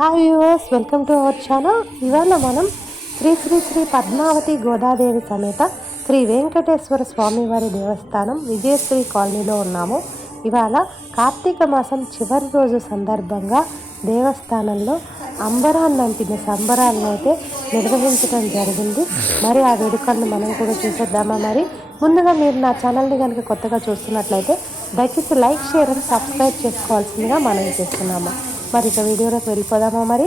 Hi viewers welcome to our channel ఇవాళ మనం శ్రీ శ్రీ శ్రీ పద్మావతి గోదాదేవి సమేత శ్రీ వెంకటేశ్వర స్వామివారి దేవస్థానం విజయశ్రీ కాలనీలో ఉన్నాము. ఇవాళ కార్తీక మాసం చివరి రోజు సందర్భంగా దేవస్థానంలో అంబరాన్నంటిన సంబరాలను అయితే నిర్వహించడం జరిగింది. మరి ఆ వేడుకలను మనం కూడా చూసేద్దామా మరి? ముందుగా మీరు నా ఛానల్ని కనుక కొత్తగా చూస్తున్నట్లయితే దయచేసి లైక్ షేర్ అండ్ సబ్స్క్రైబ్ చేసుకోవాల్సిందిగా మనం చేస్తున్నాము. మరి ఇక వీడియోలోకి వెళ్ళిపోదామా మరి?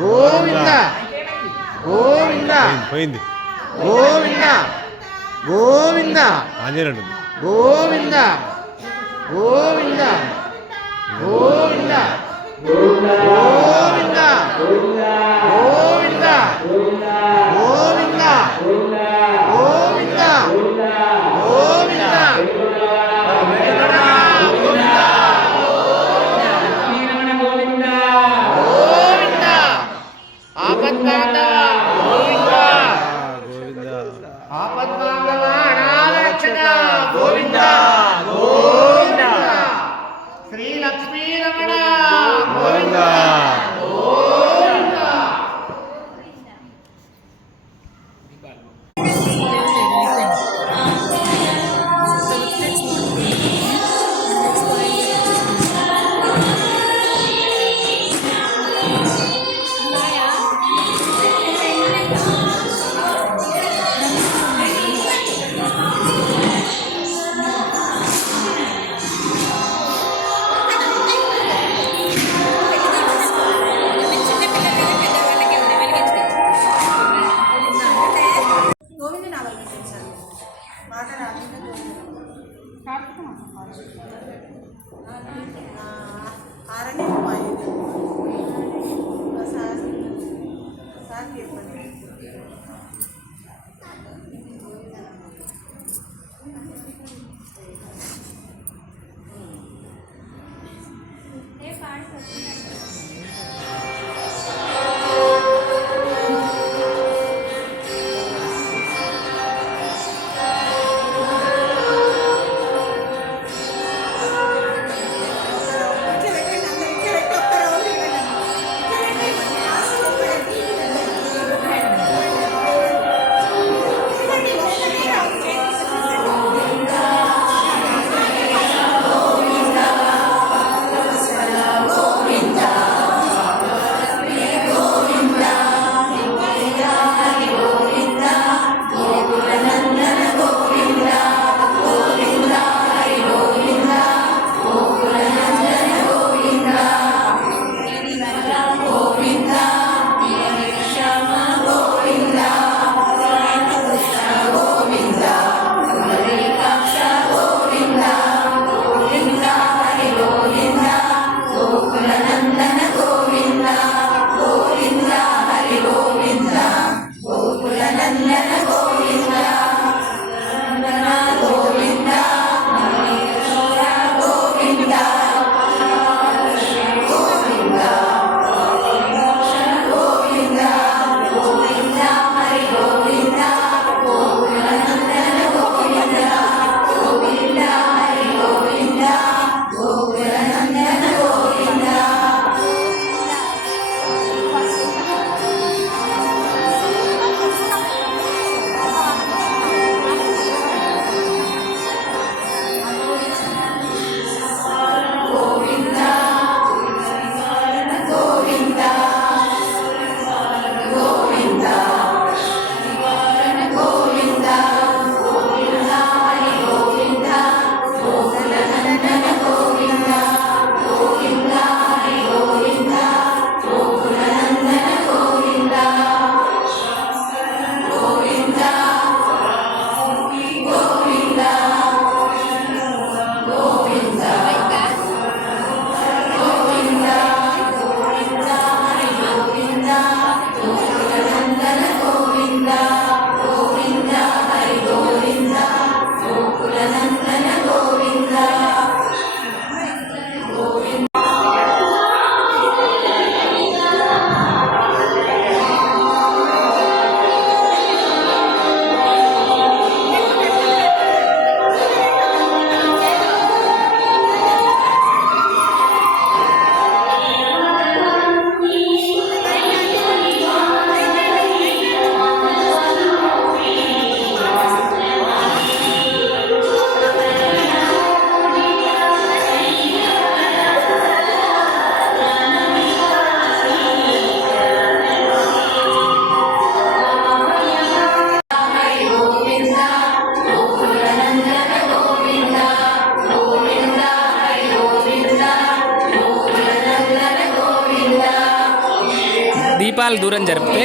గోవింద. గోవింద. పోయింది, గోవింద. గోవింద. ఆంజనేయుడు. గోవింద గోవింద గోవింద. గోవింద. గోవింద. గోవింద. గోవింద. గోవిందా. दूर जरपे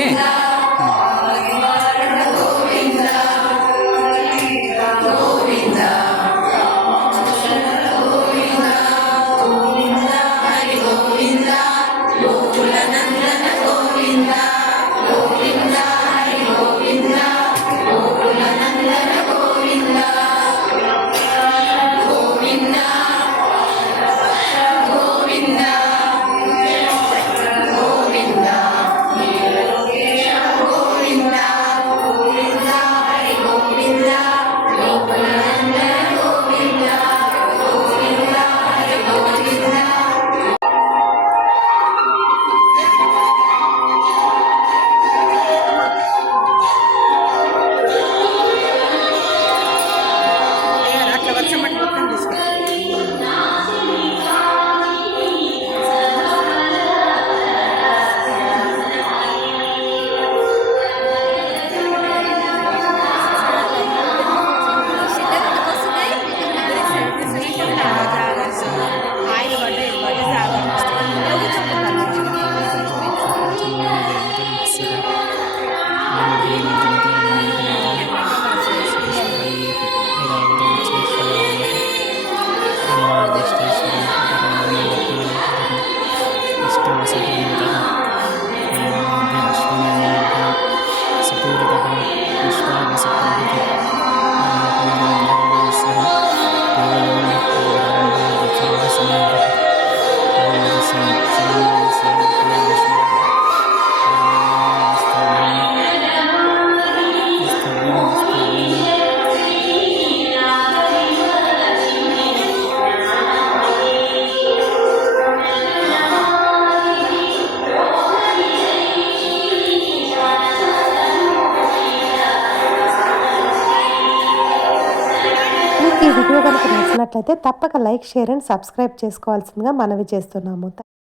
నచ్చినట్లయితే తప్పక లైక్ షేర్ అండ్ సబ్స్క్రైబ్ చేసుకోవాల్సిందిగా మనవి చేస్తున్నాము.